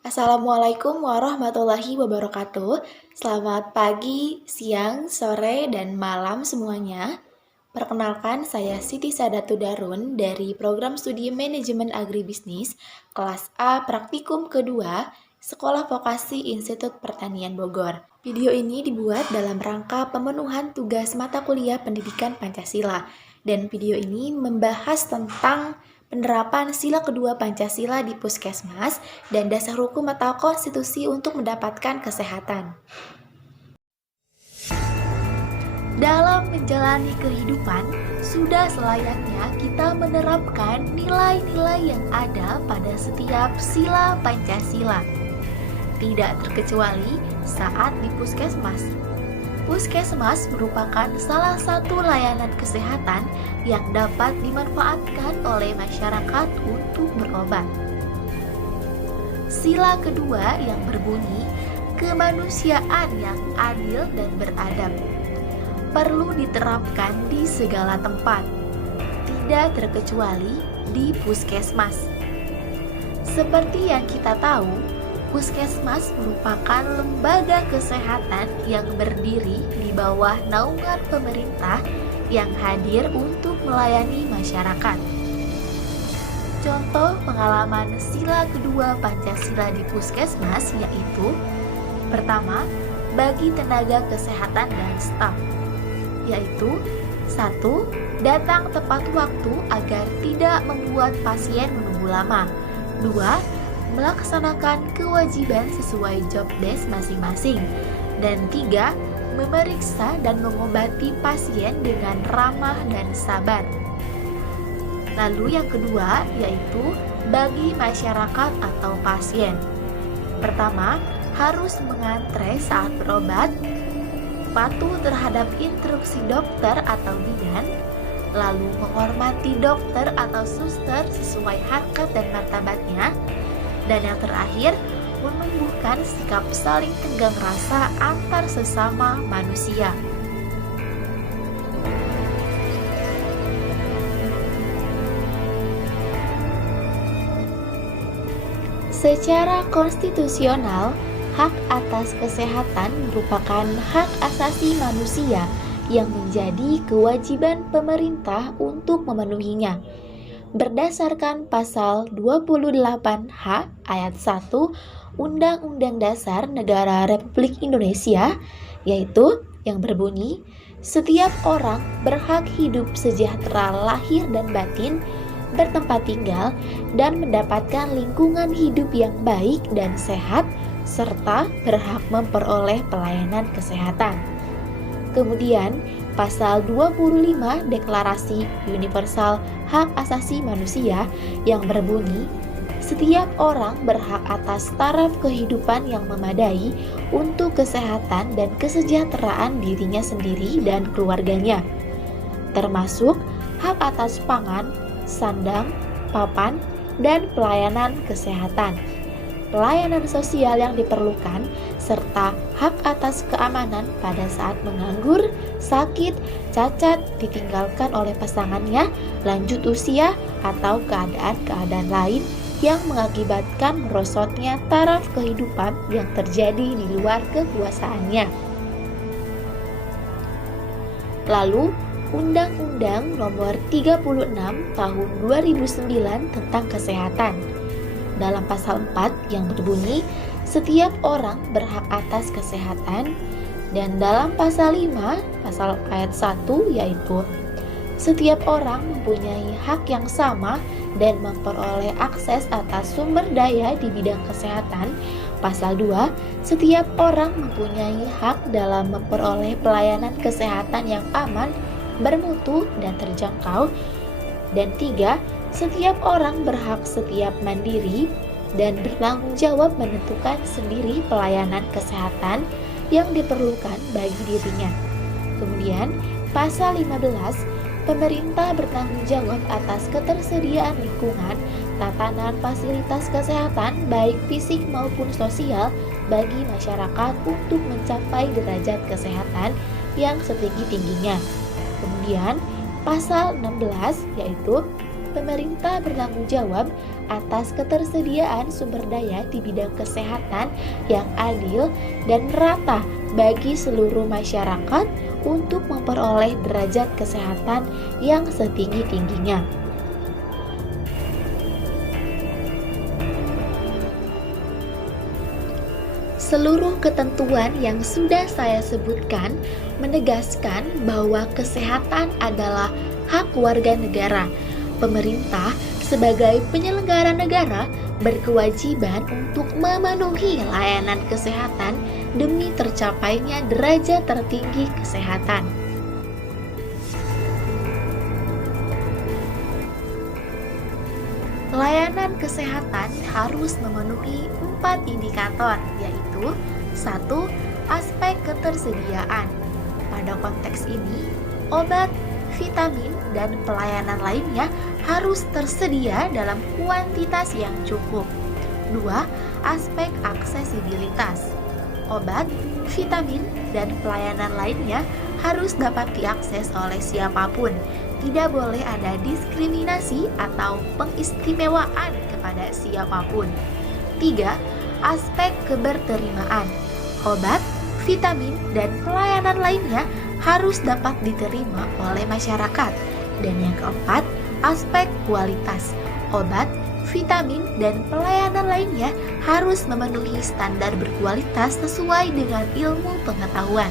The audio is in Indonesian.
Assalamualaikum warahmatullahi wabarakatuh. Selamat pagi, siang, sore, dan malam semuanya. Perkenalkan, saya Siti Sadatu Darun dari Program Studi Manajemen Agribisnis kelas A Praktikum kedua Sekolah Vokasi Institut Pertanian Bogor. Video ini dibuat dalam rangka pemenuhan tugas mata kuliah Pendidikan Pancasila, dan video ini membahas tentang penerapan sila kedua Pancasila di Puskesmas dan dasar hukum atau konstitusi untuk mendapatkan kesehatan. Dalam menjalani kehidupan, sudah selayaknya kita menerapkan nilai-nilai yang ada pada setiap sila Pancasila. Tidak terkecuali saat di Puskesmas. Puskesmas merupakan salah satu layanan kesehatan yang dapat dimanfaatkan oleh masyarakat untuk berobat. Sila kedua yang berbunyi kemanusiaan yang adil dan beradab perlu diterapkan di segala tempat, tidak terkecuali di Puskesmas. Seperti yang kita tahu, Puskesmas merupakan lembaga kesehatan yang berdiri di bawah naungan pemerintah yang hadir untuk melayani masyarakat. Contoh pengalaman sila kedua Pancasila di Puskesmas yaitu: pertama, bagi tenaga kesehatan dan staf, yaitu 1. Datang tepat waktu agar tidak membuat pasien menunggu lama. 2. Melaksanakan kewajiban sesuai job desk masing-masing. Dan 3. Memeriksa dan mengobati pasien dengan ramah dan sabar. Lalu yang kedua yaitu bagi masyarakat atau pasien. Pertama, harus mengantre saat berobat, patuh terhadap instruksi dokter atau bidan, lalu menghormati dokter atau suster sesuai harkat dan martabatnya, dan yang terakhir, menumbuhkan sikap saling tenggang rasa antar sesama manusia. Secara konstitusional, hak atas kesehatan merupakan hak asasi manusia yang menjadi kewajiban pemerintah untuk memenuhinya. Berdasarkan pasal 28H ayat 1 Undang-Undang Dasar Negara Republik Indonesia, yaitu yang berbunyi, setiap orang berhak hidup sejahtera lahir dan batin, bertempat tinggal, dan mendapatkan lingkungan hidup yang baik dan sehat, serta berhak memperoleh pelayanan kesehatan. Kemudian, pasal 25 Deklarasi Universal Hak Asasi Manusia yang berbunyi, setiap orang berhak atas taraf kehidupan yang memadai untuk kesehatan dan kesejahteraan dirinya sendiri dan keluarganya, termasuk hak atas pangan, sandang, papan, dan pelayanan kesehatan, pelayanan sosial yang diperlukan, serta hak atas keamanan pada saat menganggur, sakit, cacat, ditinggalkan oleh pasangannya, lanjut usia, atau keadaan-keadaan lain yang mengakibatkan merosotnya taraf kehidupan yang terjadi di luar kekuasaannya. Lalu, Undang-Undang Nomor 36 Tahun 2009 tentang Kesehatan. Dalam pasal 4 yang berbunyi, setiap orang berhak atas kesehatan, dan dalam pasal 5, pasal ayat 1 yaitu setiap orang mempunyai hak yang sama dan memperoleh akses atas sumber daya di bidang kesehatan. Pasal 2, setiap orang mempunyai hak dalam memperoleh pelayanan kesehatan yang aman, bermutu, dan terjangkau. Dan 3, setiap orang berhak setiap mandiri dan bertanggung jawab menentukan sendiri pelayanan kesehatan yang diperlukan bagi dirinya. Kemudian, pasal 15, pemerintah bertanggung jawab atas ketersediaan lingkungan, tatanan fasilitas kesehatan baik fisik maupun sosial bagi masyarakat untuk mencapai derajat kesehatan yang setinggi-tingginya. Kemudian, pasal 16 yaitu pemerintah bertanggung jawab atas ketersediaan sumber daya di bidang kesehatan yang adil dan merata bagi seluruh masyarakat untuk memperoleh derajat kesehatan yang setinggi-tingginya. Seluruh ketentuan yang sudah saya sebutkan menegaskan bahwa kesehatan adalah hak warga negara. Pemerintah sebagai penyelenggara negara berkewajiban untuk memenuhi layanan kesehatan demi tercapainya derajat tertinggi kesehatan. Layanan kesehatan harus memenuhi 4 indikator, yaitu 1. Aspek ketersediaan. Pada konteks ini, obat, vitamin, dan pelayanan lainnya harus tersedia dalam kuantitas yang cukup. 2. Aspek aksesibilitas. Obat, vitamin, dan pelayanan lainnya harus dapat diakses oleh siapapun. Tidak boleh ada diskriminasi atau pengistimewaan kepada siapapun. 3. Aspek keberterimaan. Obat, vitamin, dan pelayanan lainnya harus dapat diterima oleh masyarakat. Dan yang keempat, aspek kualitas. Obat, vitamin, dan pelayanan lainnya harus memenuhi standar berkualitas sesuai dengan ilmu pengetahuan.